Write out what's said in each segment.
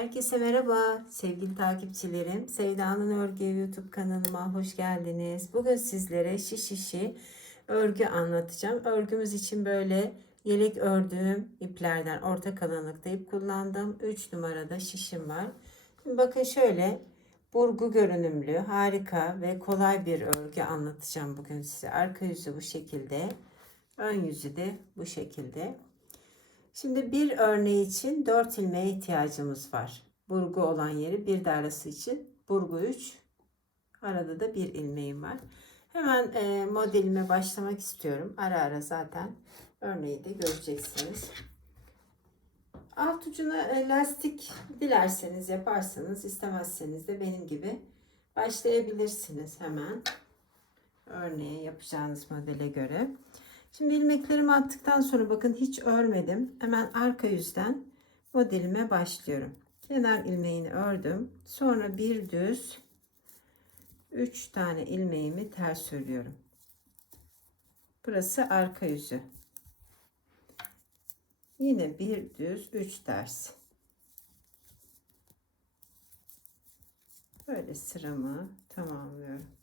Herkese merhaba sevgili takipçilerim. Sevda'nın Örgü YouTube kanalıma hoş geldiniz. Bugün sizlere şiş işi örgü anlatacağım. Örgümüz için böyle yelek ördüğüm iplerden orta kalınlıkta ip kullandım. 3 numarada şişim var. Şimdi bakın şöyle burgu görünümlü harika ve kolay bir örgü anlatacağım bugün size. Arka yüzü bu şekilde. Ön yüzü de bu şekilde. Şimdi bir örneği için 4 ilmeğe ihtiyacımız var. Burgu olan yeri bir de arası için burgu 3. Arada da bir ilmeğim var. Hemen e, modelime başlamak istiyorum. Ara ara zaten örneği de göreceksiniz. Alt ucuna e, lastik dilerseniz yaparsanız istemezseniz de benim gibi başlayabilirsiniz hemen. Örneğe yapacağınız modele göre. Şimdi ilmeklerimi attıktan sonra bakın hiç örmedim. Hemen arka yüzden modelime başlıyorum. Kenar ilmeğini ördüm. Sonra bir düz 3 tane ilmeğimi ters örüyorum. Burası arka yüzü. Yine bir düz 3 ters. Böyle sıramı tamamlıyorum.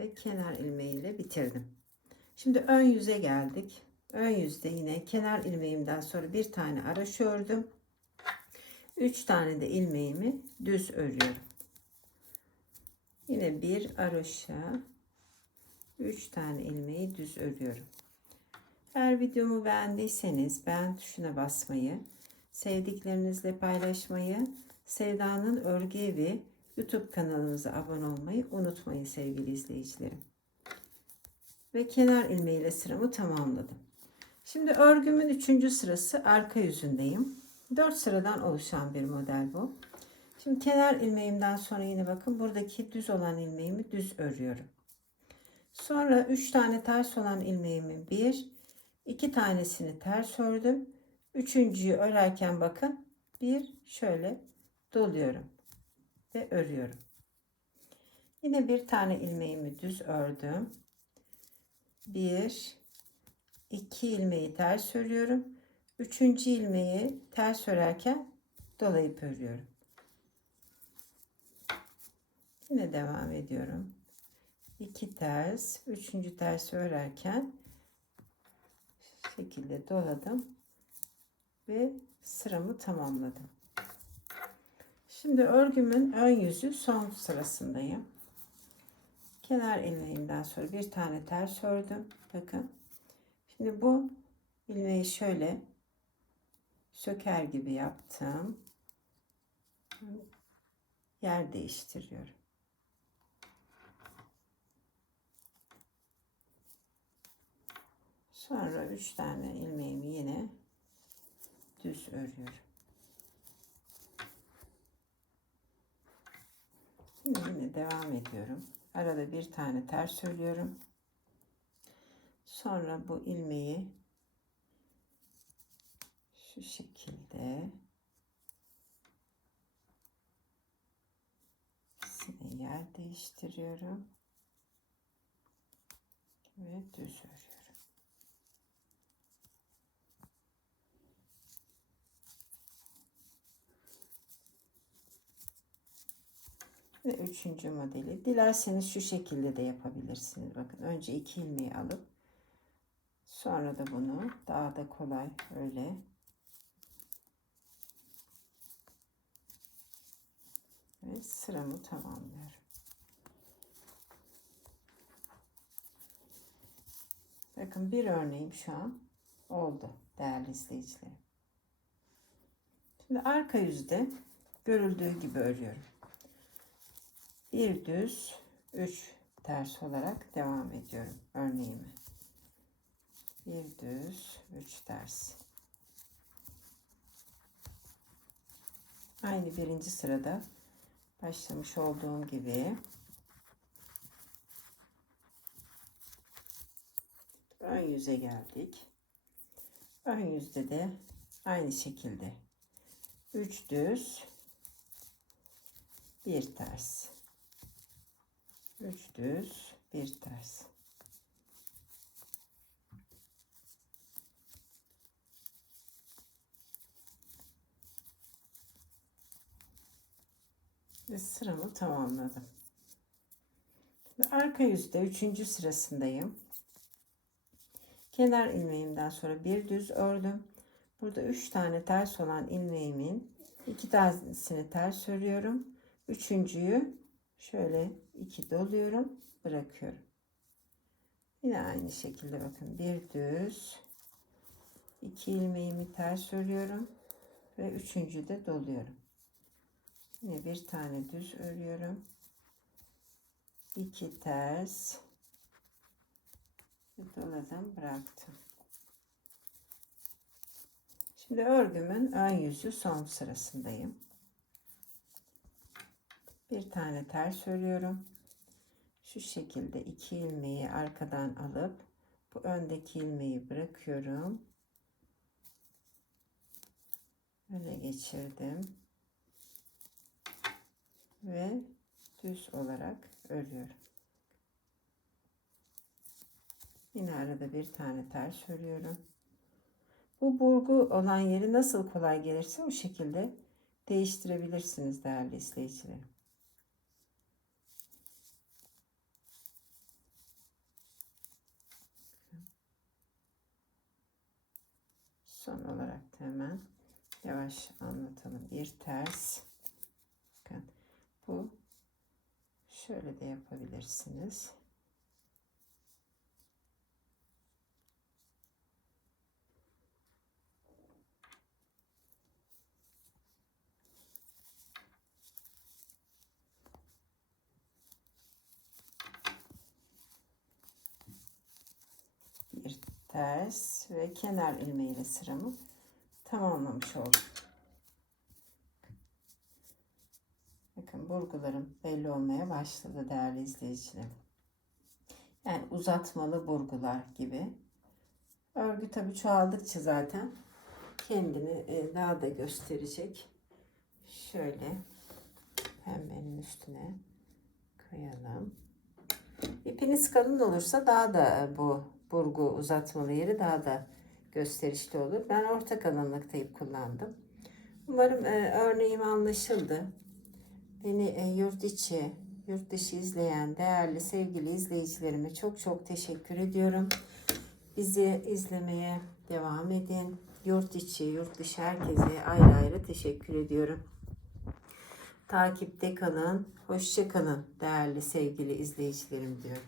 Ve kenar ilmeğiyle bitirdim. Şimdi ön yüze geldik. Ön yüzde yine kenar ilmeğimden sonra bir tane araş ördüm. 3 tane de ilmeğimi düz örüyorum. Yine bir araşa 3 tane ilmeği düz örüyorum. Eğer videomu beğendiyseniz beğen tuşuna basmayı, sevdiklerinizle paylaşmayı, Sevda'nın Örgü Evi YouTube kanalımıza abone olmayı unutmayın sevgili izleyicilerim. Ve kenar ilmeğiyle sıramı tamamladım. Şimdi örgümün 3. sırası arka yüzündeyim. 4 sıradan oluşan bir model bu. Şimdi kenar ilmeğimden sonra yine bakın buradaki düz olan ilmeğimi düz örüyorum. Sonra 3 tane ters olan ilmeğimi bir, iki tanesini ters ördüm. Üçüncüyü örerken bakın bir şöyle doluyorum ve örüyorum. Yine bir tane ilmeğimi düz ördüm. Bir, iki ilmeği ters örüyorum. Üçüncü ilmeği ters örerken dolayıp örüyorum. Yine devam ediyorum. İki ters, üçüncü ters örerken şekilde doladım ve sıramı tamamladım. Şimdi örgümün ön yüzü son sırasındayım. Kenar ilmeğimden sonra bir tane ters ördüm. Bakın. Şimdi bu ilmeği şöyle söker gibi yaptım. Yer değiştiriyorum. Sonra üç tane ilmeğimi yine düz örüyorum. Şimdi yine devam ediyorum. Arada bir tane ters örüyorum. Sonra bu ilmeği şu şekilde yer değiştiriyorum ve düz örüyorum. Ve üçüncü modeli. Dilerseniz şu şekilde de yapabilirsiniz. Bakın önce iki ilmeği alıp sonra da bunu daha da kolay öyle ve sıramı tamamlıyorum. Bakın bir örneğim şu an oldu değerli izleyicilerim. Şimdi arka yüzde görüldüğü gibi örüyorum bir düz 3 ters olarak devam ediyorum örneğimi. Bir düz 3 ters. Aynı birinci sırada başlamış olduğum gibi ön yüze geldik. Ön yüzde de aynı şekilde 3 düz bir ters. 3 düz, 1 ters. Ve sıramı tamamladım. Şimdi arka yüzde 3. sırasındayım. Kenar ilmeğimden sonra bir düz ördüm. Burada 3 tane ters olan ilmeğimin 2 tanesini ters örüyorum. Üçüncüyü şöyle iki doluyorum, bırakıyorum. Yine aynı şekilde bakın bir düz, iki ilmeğimi ters örüyorum ve üçüncü de doluyorum. Yine bir tane düz örüyorum. iki ters ve doladım bıraktım. Şimdi örgümün ön yüzü son sırasındayım. Bir tane ters örüyorum. Şu şekilde iki ilmeği arkadan alıp bu öndeki ilmeği bırakıyorum. Öne geçirdim. Ve düz olarak örüyorum. Yine arada bir tane ters örüyorum. Bu burgu olan yeri nasıl kolay gelirse o şekilde değiştirebilirsiniz değerli izleyicilerim. Son olarak da hemen yavaş anlatalım. Bir ters. Bakın bu şöyle de yapabilirsiniz. bir ters ve kenar ilmeğiyle sıramı tamamlamış oldum. Bakın burgularım belli olmaya başladı değerli izleyicilerim. Yani uzatmalı burgular gibi. Örgü tabi çoğaldıkça zaten kendini e, daha da gösterecek. Şöyle pembenin üstüne koyalım. İpiniz kalın olursa daha da bu burgu uzatmalı yeri daha da gösterişli olur. Ben orta kalınlıkta ip kullandım. Umarım e, örneğim anlaşıldı. Beni e, yurt içi, yurt dışı izleyen değerli sevgili izleyicilerime çok çok teşekkür ediyorum. Bizi izlemeye devam edin. Yurt içi, yurt dışı herkese ayrı ayrı teşekkür ediyorum. Takipte kalın, hoşça kalın değerli sevgili izleyicilerim diyorum.